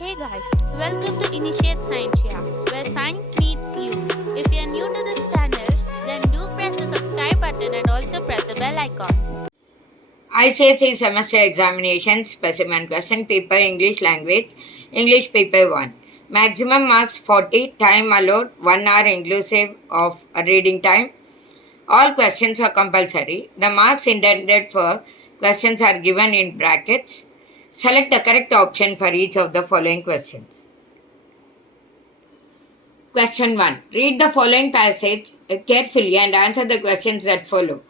Hey guys, welcome to Initiate Scientia, where science meets you. If you're new to this channel, then do press the subscribe button and also press the bell icon. ICSE semester examination specimen question paper English language English paper 1. Maximum marks 40, time allowed 1 hour inclusive of reading time. All questions are compulsory. The marks intended for questions are given in brackets. Select the correct option for each of the following questions. Question 1. Read the following passage carefully and answer the questions that follow.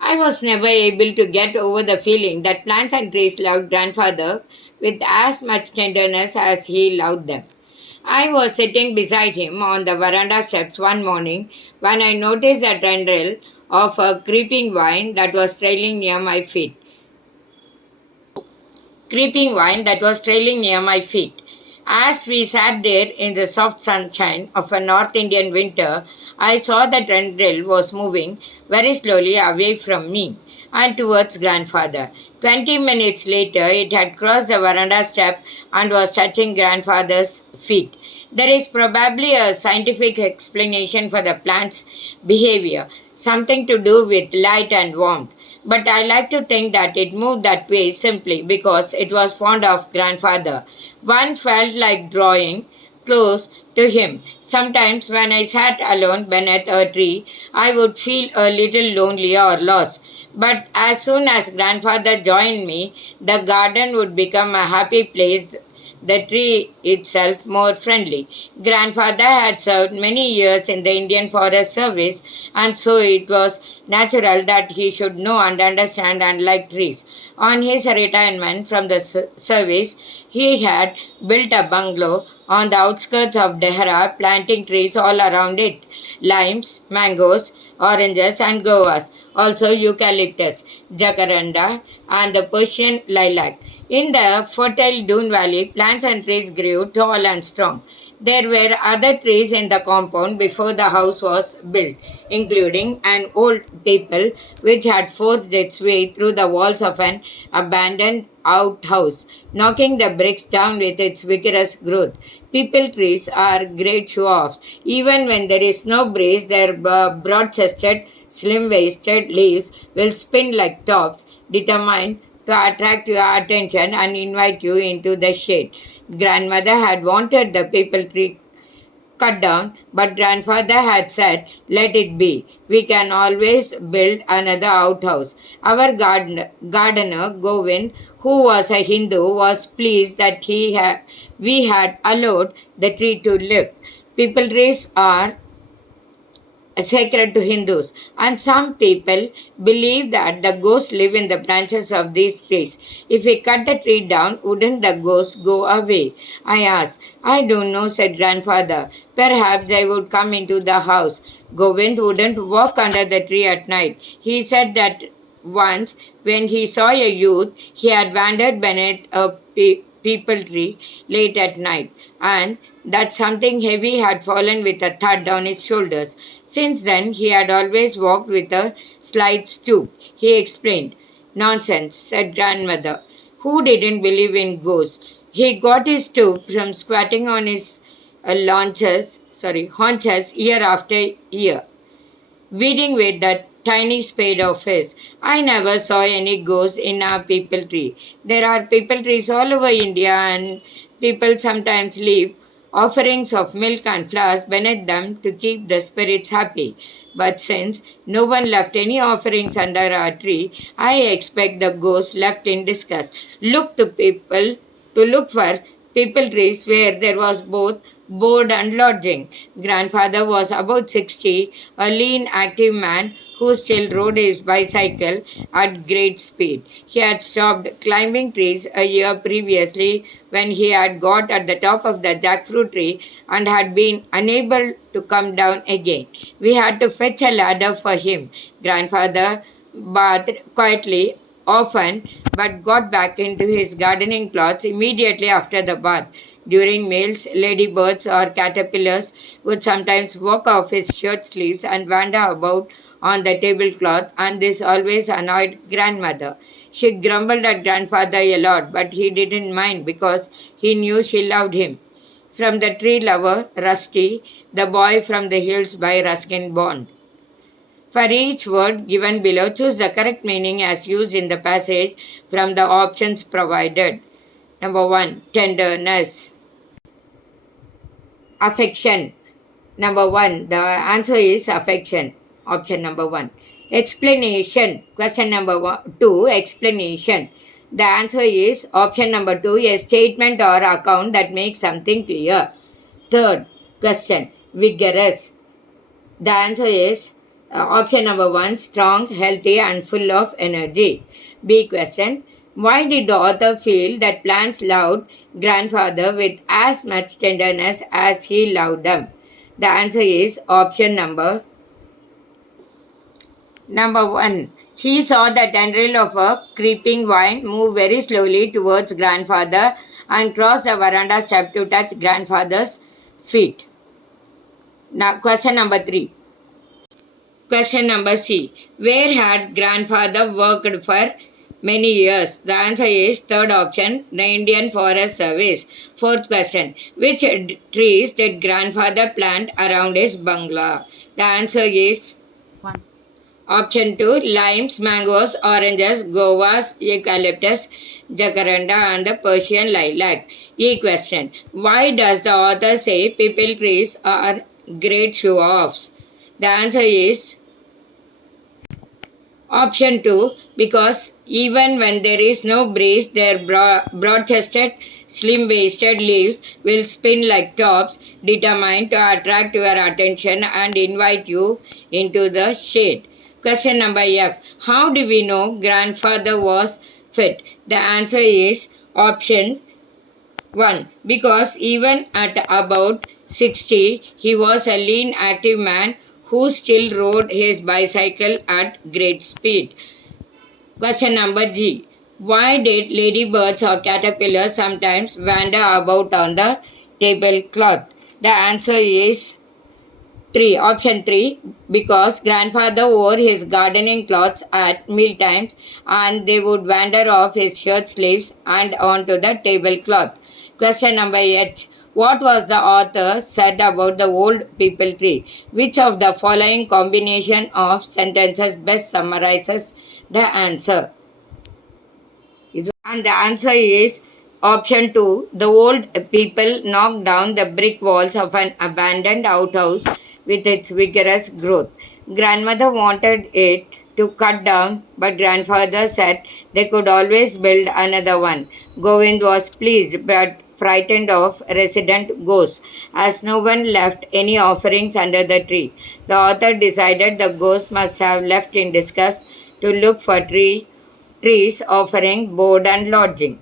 I was never able to get over the feeling that plants and trees loved grandfather with as much tenderness as he loved them. I was sitting beside him on the veranda steps one morning when I noticed the tendril of a creeping vine that was trailing near my feet. Creeping vine that was trailing near my feet. As we sat there in the soft sunshine of a North Indian winter, I saw the tendril was moving very slowly away from me and towards grandfather. 20 minutes later, it had crossed the veranda step and was touching grandfather's feet. There is probably a scientific explanation for the plant's behavior, something to do with light and warmth. But I like to think that it moved that way simply because it was fond of grandfather. One felt like drawing close to him. Sometimes when I sat alone beneath a tree, I would feel a little lonely or lost. But as soon as grandfather joined me, the garden would become a happy place, the tree itself more friendly. Grandfather had served many years in the Indian Forest Service, and so it was natural that he should know and understand and like trees. On his retirement from the service, he had built a bungalow on the outskirts of Dehra, planting trees all around it limes, mangoes, oranges, and guavas, also eucalyptus, jacaranda, and the Persian lilac. In the fertile dune valley, plants and trees grew tall and strong. There were other trees in the compound before the house was built, including an old maple which had forced its way through the walls of an abandoned outhouse, knocking the bricks down with its vigorous growth. People trees are great show offs. Even when there is no breeze, their broad chested, slim waisted leaves will spin like tops, determined to attract your attention and invite you into the shade. Grandmother had wanted the people tree cut down, but grandfather had said, let it be. We can always build another outhouse. Our gardener, Govind, who was a Hindu, was pleased that we had allowed the tree to live. People trees are sacred to Hindus, and some people believe that the ghosts live in the branches of these trees. If we cut the tree down, wouldn't the ghosts go away? I asked. I don't know, said grandfather. Perhaps they would come into the house. Govind wouldn't walk under the tree at night. He said that once, when he saw a youth, he had wandered beneath a peepal tree late at night, and that something heavy had fallen with a thud down his shoulders. Since then, he had always walked with a slight stoop, he explained. Nonsense, said grandmother, who didn't believe in ghosts. He got his stoop from squatting on his haunches year after year, weeding with that tiny spade of his. I never saw any ghosts in our people tree. There are people trees all over India, and people sometimes leave offerings of milk and flowers beneath them to keep the spirits happy. But since no one left any offerings under our tree, I expect the ghosts left in disgust. Look for people trees where there was both board and lodging. Grandfather was about 60, a lean, active man who still rode his bicycle at great speed. He had stopped climbing trees a year previously when he had got at the top of the jackfruit tree and had been unable to come down again. We had to fetch a ladder for him. Grandfather bathed quietly often, but got back into his gardening plots immediately after the bath. During meals, ladybirds or caterpillars would sometimes walk off his shirt sleeves and wander about on the tablecloth, and this always annoyed grandmother. She grumbled at grandfather a lot, but he didn't mind because he knew she loved him. From the tree lover, Rusty, the boy from the hills by Ruskin Bond. For each word given below, choose the correct meaning as used in the passage from the options provided. Number 1, tenderness. Affection. Number 1, the answer is affection. Option number 1. Explanation. Question number 2, explanation. The answer is option number 2, a statement or account that makes something clear. Third question, vigorous. The answer is option number 1, strong, healthy, and full of energy. B question, why did the author feel that plants loved grandfather with as much tenderness as he loved them? The answer is option number 1. He saw the tendril of a creeping vine move very slowly towards grandfather and cross the veranda step to touch grandfather's feet. Now, question number 3. Question number C. Where had grandfather worked for many years? The answer is third option, the Indian Forest Service. Fourth question. Which trees did grandfather plant around his bungalow? The answer is 1. option 2, limes, mangoes, oranges, guavas, eucalyptus, jacaranda, and the Persian lilac. E question. Why does the author say people trees are great show-offs? The answer is option 2, because even when there is no breeze, their broad-chested, slim-waisted leaves will spin like tops, determined to attract your attention and invite you into the shade. Question number F. How do we know grandfather was fit? The answer is option 1. Because even at about 60, he was a lean, active man who still rode his bicycle at great speed. Question number G. Why did ladybirds or caterpillars sometimes wander about on the tablecloth? The answer is 3. Option 3. Because grandfather wore his gardening clothes at mealtimes and they would wander off his shirt sleeves and onto the tablecloth. Question number H. What was the author said about the old people tree? Which of the following combination of sentences best summarizes the answer? And the answer is option 2. The old people knocked down the brick walls of an abandoned outhouse with its vigorous growth. Grandmother wanted it to cut down, but grandfather said they could always build another one. Govind was pleased but frightened of resident ghosts, as no one left any offerings under the tree. The author decided the ghosts must have left in disgust to look for trees offering board and lodging.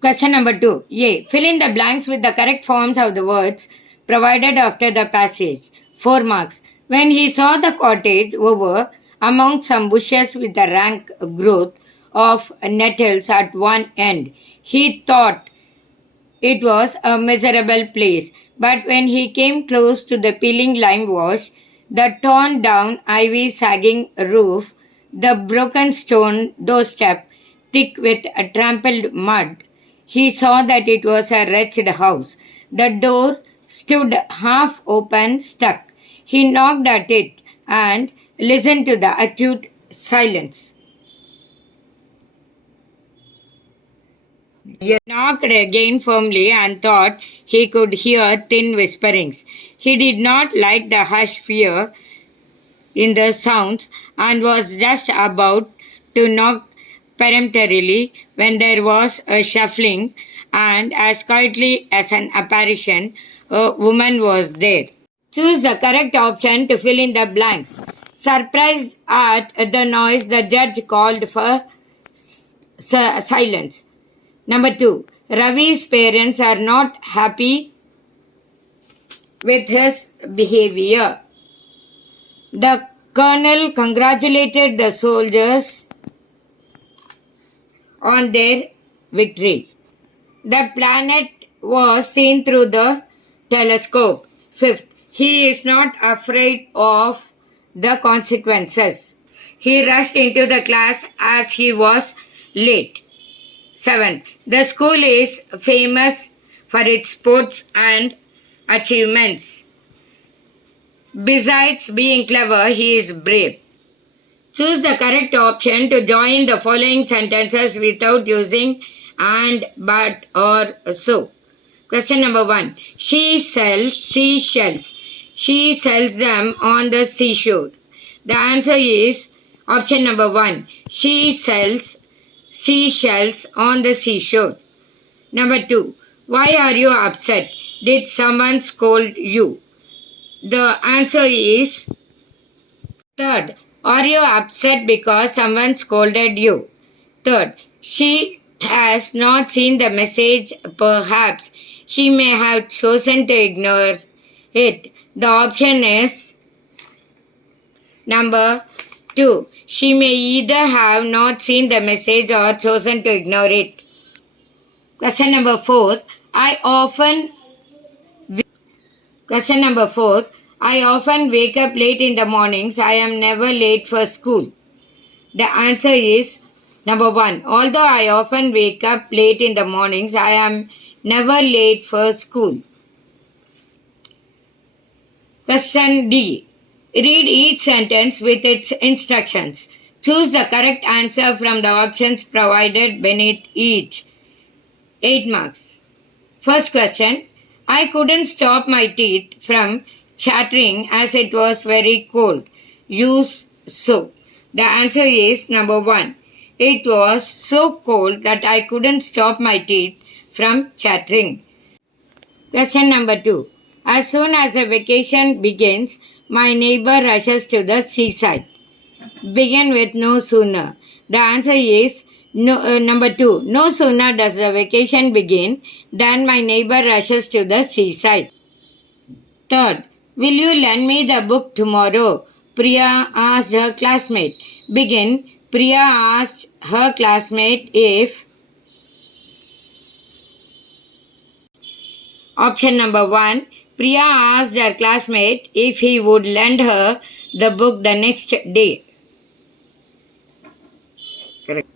Question number 2. A. Fill in the blanks with the correct forms of the words provided after the passage. 4 marks. When he saw the cottage over among some bushes with a rank growth of nettles at one end, he thought it was a miserable place. But when he came close to the peeling lime wash, the torn down ivy sagging roof, the broken stone doorstep thick with trampled mud, he saw that it was a wretched house. The door stood half open, stuck. He knocked at it and listened to the acute silence. He knocked again firmly and thought he could hear thin whisperings. He did not like the hush fear in the sounds and was just about to knock peremptorily when there was a shuffling, and as quietly as an apparition, a woman was there. Choose the correct option to fill in the blanks. Surprised at the noise, the judge called for silence. Number 2. Ravi's parents are not happy with his behavior. The colonel congratulated the soldiers on their victory. The planet was seen through the telescope. 5th. He is not afraid of the consequences. He rushed into the class as he was late. 7. The school is famous for its sports and achievements. Besides being clever, he is brave. Choose the correct option to join the following sentences without using and, but, or, so. Question number 1. She sells seashells. She sells them on the seashore. The answer is option number 1. She sells seashells on the seashore. Number 2. Why are you upset? Did someone scold you? The answer is third. Are you upset because someone scolded you? Third. She has not seen the message. Perhaps she may have chosen to ignore it. The option is number 2. She may either have not seen the message or chosen to ignore it. Question number 4. Question number 4. I often wake up late in the mornings. I am never late for school. The answer is number 1. Although I often wake up late in the mornings, I am never late for school. Question D. Read each sentence with its instructions. Choose the correct answer from the options provided beneath each. 8 marks. First question. I couldn't stop my teeth from chattering as it was very cold. Use so. The answer is number 1. It was so cold that I couldn't stop my teeth from chattering. Question number 2. As soon as the vacation begins, my neighbor rushes to the seaside. Begin with no sooner. The answer is number 2. No sooner does the vacation begin than my neighbor rushes to the seaside. Third. Will you lend me the book tomorrow? Priya asked her classmate. Begin. Priya asked her classmate if option number 1. Priya asked her classmate if he would lend her the book the next day. Correct.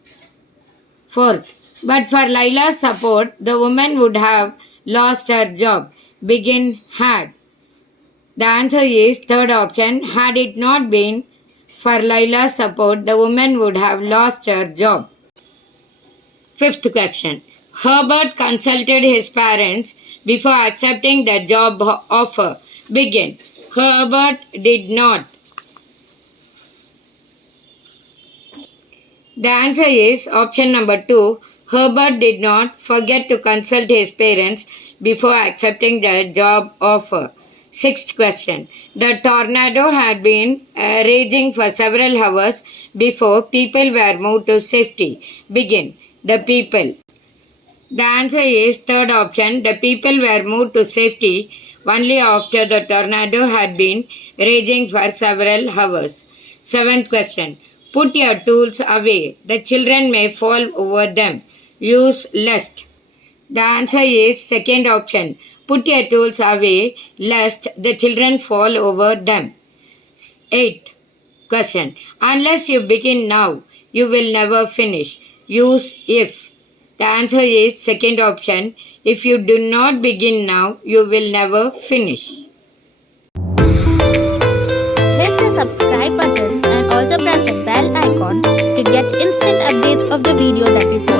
Fourth. But for Laila's support, the woman would have lost her job. Begin had. The answer is third option. Had it not been for Laila's support, the woman would have lost her job. Fifth question. Herbert consulted his parents before accepting the job offer. Begin. Herbert did not. The answer is option number 2. Herbert did not forget to consult his parents before accepting the job offer. Sixth question. The tornado had been raging for several hours before people were moved to safety. Begin. The people. The answer is third option. The people were moved to safety only after the tornado had been raging for several hours. Seventh question. Put your tools away. The children may fall over them. Use lest. The answer is second option. Put your tools away lest the children fall over them. Eighth question. Unless you begin now, you will never finish. Use if. The answer is second option. If you do not begin now, you will never finish. Hit the subscribe button and also press the bell icon to get instant updates of the video that we post.